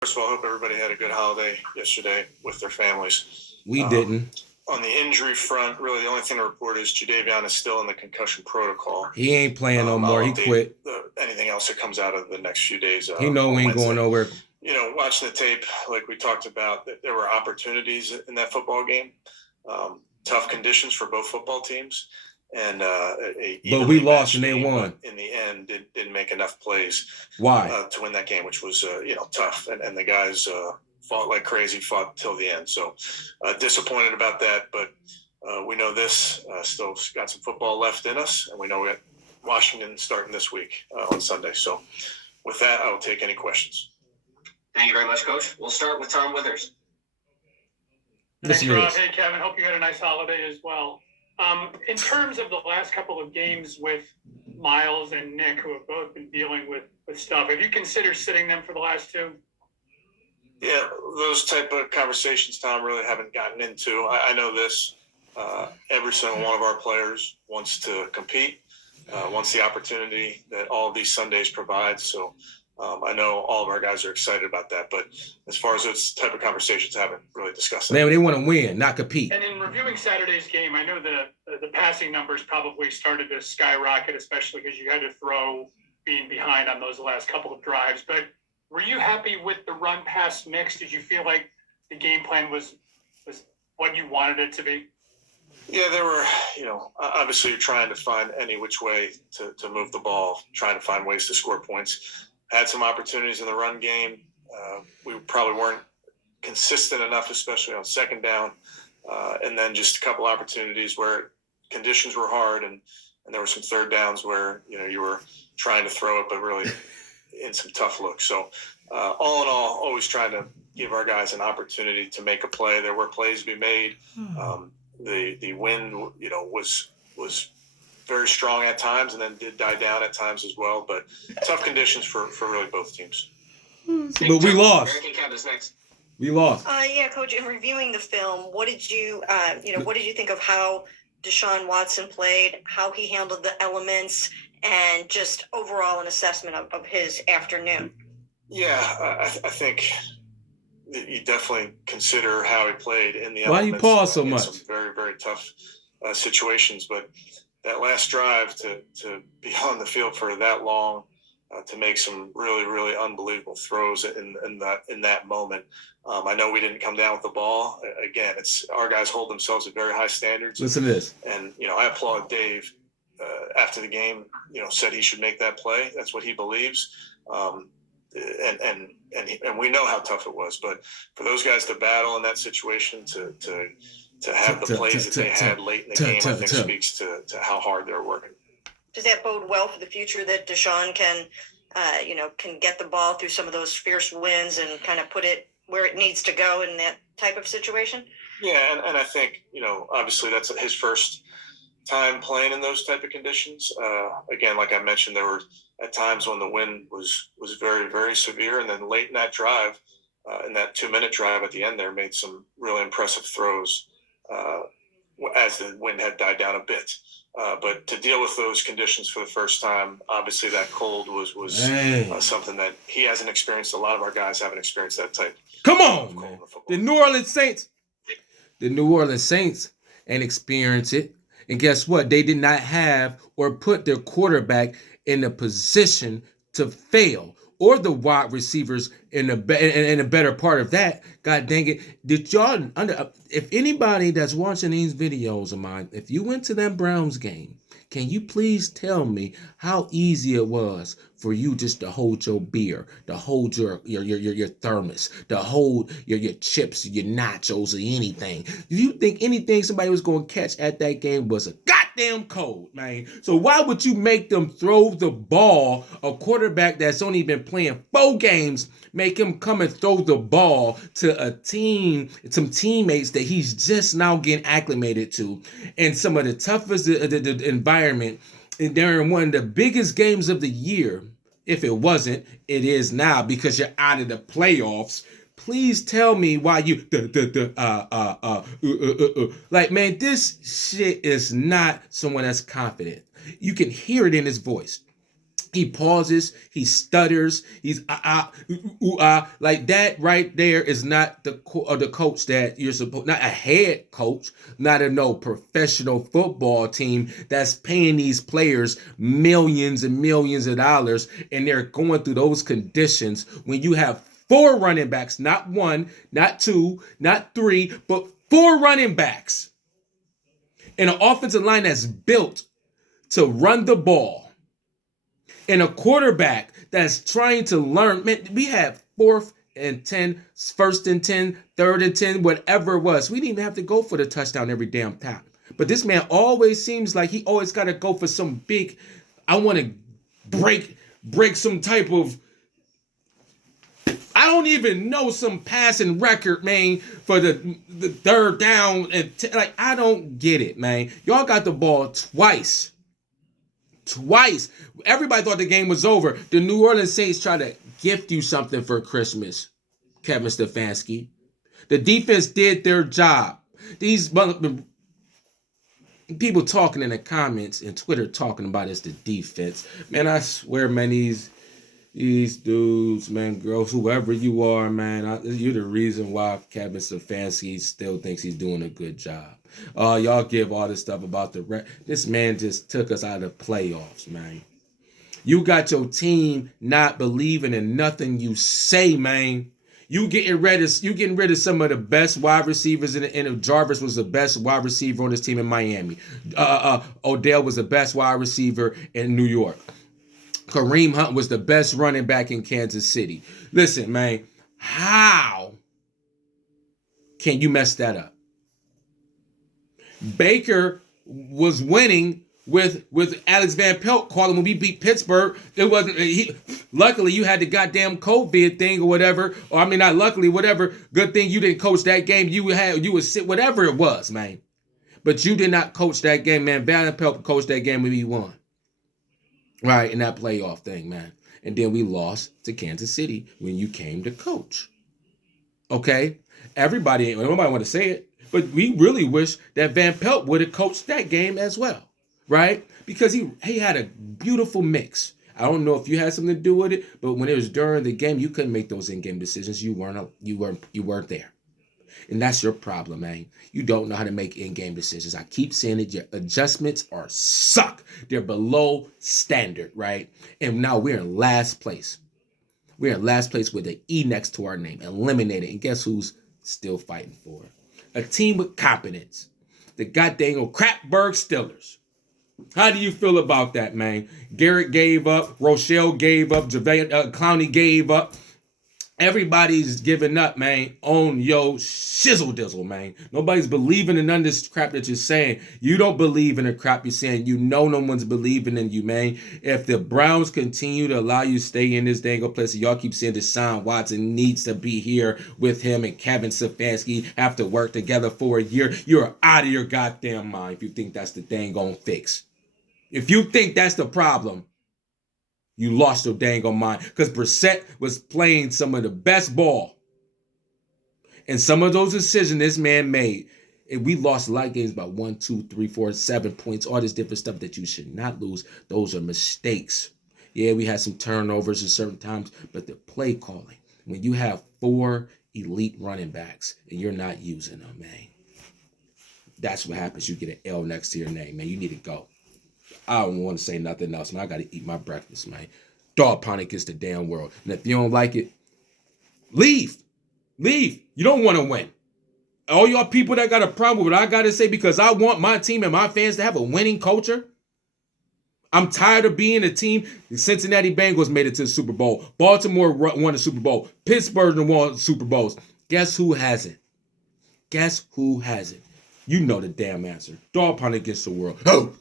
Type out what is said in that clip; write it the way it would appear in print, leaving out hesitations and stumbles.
First of all, I hope everybody had a good holiday yesterday with their families. We didn't. On the injury front, really the only thing to report is Jadeveon is still in the concussion protocol. He ain't playing no more. He quit. Anything else that comes out of the next few days. He know we ain't going nowhere. You know, watching the tape, like we talked about, there were opportunities in that football game. Tough conditions for both football teams. And but we lost and they won. In the end, didn't make enough plays. Why? To win that game, which was tough. And the guys fought like crazy, fought till the end. So disappointed about that, but we know this still got some football left in us, and we know we got Washington starting this week on Sunday. So with that, I will take any questions. Thank you very much, Coach. We'll start with Tom Withers. Thanks, Rob. Hey, Kevin. Hope you had a nice holiday as well. In terms of the last couple of games with Miles and Nick, who have both been dealing with stuff, have you considered sitting them for the last two? Yeah, those type of conversations, Tom, really haven't gotten into. I know this. Every single one of our players wants to compete, wants the opportunity that all of these Sundays provide. So I know all of our guys are excited about that. But as far as those type of conversations, I haven't really discussed that. Man, they want to win, not compete. And in reviewing Saturday's game, I know the passing numbers probably started to skyrocket, especially because you had to throw being behind on those last couple of drives. But were you happy with the run-pass mix? Did you feel like the game plan was what you wanted it to be? Yeah, there were, obviously you're trying to find any which way to move the ball, trying to find ways to score points. Had some opportunities in the run game. We probably weren't consistent enough, especially on second down. And then just a couple opportunities where conditions were hard and there were some third downs where, you were trying to throw it, but really in some tough looks. So all in all, always trying to give our guys an opportunity to make a play. There were plays to be made. The wind, was very strong at times and then did die down at times as well. But tough conditions for really both teams. But we lost. We lost. Yeah, Coach. In reviewing the film, what did you think of how Deshaun Watson played, how he handled the elements, and just overall an assessment of his afternoon? Yeah, I think you definitely consider how he played in the Why elements. Why you pause so much? Some very, very tough situations, but that last drive to be on the field for that long, to make some really, really unbelievable throws in that moment. I know we didn't come down with the ball. Again, it's our guys hold themselves at very high standards. Listen to this. And, I applaud Dave after the game, said he should make that play. That's what he believes. And we know how tough it was, but for those guys to battle in that situation, to have the plays that they had late in the game, I think speaks to how hard they're working. Does that bode well for the future that Deshaun can get the ball through some of those fierce winds and kind of put it where it needs to go in that type of situation? Yeah, and I think, obviously that's his first time playing in those type of conditions. Again, like I mentioned, there were at times when the wind was very, very severe, and then late in that drive, in that 2-minute drive at the end there, made some really impressive throws as the wind had died down a bit. But to deal with those conditions for the first time, obviously that cold was something that he hasn't experienced. A lot of our guys haven't experienced that type. Come on, man. The New Orleans Saints ain't experienced it. And guess what? They did not have or put their quarterback in a position to fail, or the wide receivers in a better part of that. God dang it. Did y'all if anybody that's watching these videos of mine, if you went to that Browns game, can you please tell me how easy it was for you just to hold your beer, to hold your thermos, to hold your chips, your nachos, or anything? Do you think anything somebody was going to catch at that game was a goddamn cold, man? So why would you make them throw the ball, a quarterback that's only been playing 4 games, make him come and throw the ball to a team, some teammates that he's just now getting acclimated to, and some of the toughest the environment, and during one of the biggest games of the year? If it wasn't, it is now, because you're out of the playoffs. Please tell me why you like, man, this shit is not someone that's confident. You can hear it in his voice. He pauses, he stutters, he's like that right there is not the coach that you're supposed, not a head coach, not a no professional football team that's paying these players millions and millions of dollars, and they're going through those conditions when you have 4 running backs, not 1, not 2, not 3, but 4 running backs, and an offensive line that's built to run the ball. And a quarterback that's trying to learn. Man, we had 4th and 10, 1st and 10, 3rd and 10, whatever it was. We didn't even have to go for the touchdown every damn time. But this man always seems like he always got to go for some big, I want to break some type of, I don't even know, some passing record, man, for the 3rd down. And like, I don't get it, man. Y'all got the ball twice. Everybody thought the game was over. The New Orleans Saints tried to gift you something for Christmas, Kevin Stefanski. The defense did their job. These people talking in the comments and Twitter talking about it's the defense. Man, I swear, man, these dudes, man, girls, whoever you are, man, you're the reason why Kevin Stefanski still thinks he's doing a good job. Y'all give all this stuff about this man just took us out of the playoffs, man. You got your team not believing in nothing you say, man. You getting rid of some of the best wide receivers in Jarvis was the best wide receiver on this team in Miami. Odell was the best wide receiver in New York. Kareem Hunt was the best running back in Kansas City. Listen, man, how can you mess that up? Baker was winning with Alex Van Pelt calling when we beat Pittsburgh. It wasn't luckily you had the goddamn COVID thing or whatever. Or I mean, not luckily, whatever. Good thing you didn't coach that game. You would sit whatever it was, man. But you did not coach that game, man. Van Pelt coached that game when we won. Right, in that playoff thing, man. And then we lost to Kansas City when you came to coach. Okay? Nobody want to say it, but we really wish that Van Pelt would have coached that game as well, right? Because he had a beautiful mix. I don't know if you had something to do with it, but when it was during the game, you couldn't make those in-game decisions. You weren't there. And that's your problem, man. You don't know how to make in-game decisions. I keep saying it. Your adjustments suck. They're below standard, right? And now we're in last place. We're in last place with an E next to our name, eliminated. And guess who's still fighting for it? A team with competence. The goddamn Crapberg Steelers. How do you feel about that, man? Garrett gave up. Rochelle gave up. Clowney gave up. Everybody's giving up, man, on yo shizzle dizzle, man. Nobody's believing in none of this crap that you're saying. You don't believe in the crap you're saying. You know no one's believing in you, man. If the Browns continue to allow you to stay in this dang place, y'all keep saying Deshaun Watson needs to be here with him and Kevin Stefanski have to work together for a year, you're out of your goddamn mind if you think that's the dang on fix. If you think that's the problem, you lost your dang on mind because Brissett was playing some of the best ball. And some of those decisions this man made, and we lost a lot of games by 1, 2, 3, 4, 7 points, all this different stuff that you should not lose. Those are mistakes. Yeah, we had some turnovers at certain times, but the play calling, when you have 4 elite running backs and you're not using them, man, that's what happens. You get an L next to your name, man. You need to go. I don't want to say nothing else, man. I got to eat my breakfast, man. Dog pound against the damn world. And if you don't like it, leave. Leave. You don't want to win. All y'all people that got a problem with what I got to say because I want my team and my fans to have a winning culture. I'm tired of being a team. The Cincinnati Bengals made it to the Super Bowl. Baltimore won the Super Bowl. Pittsburgh won Super Bowls. Guess who hasn't? Guess who hasn't? You know the damn answer. Dog pound against the world. Oh.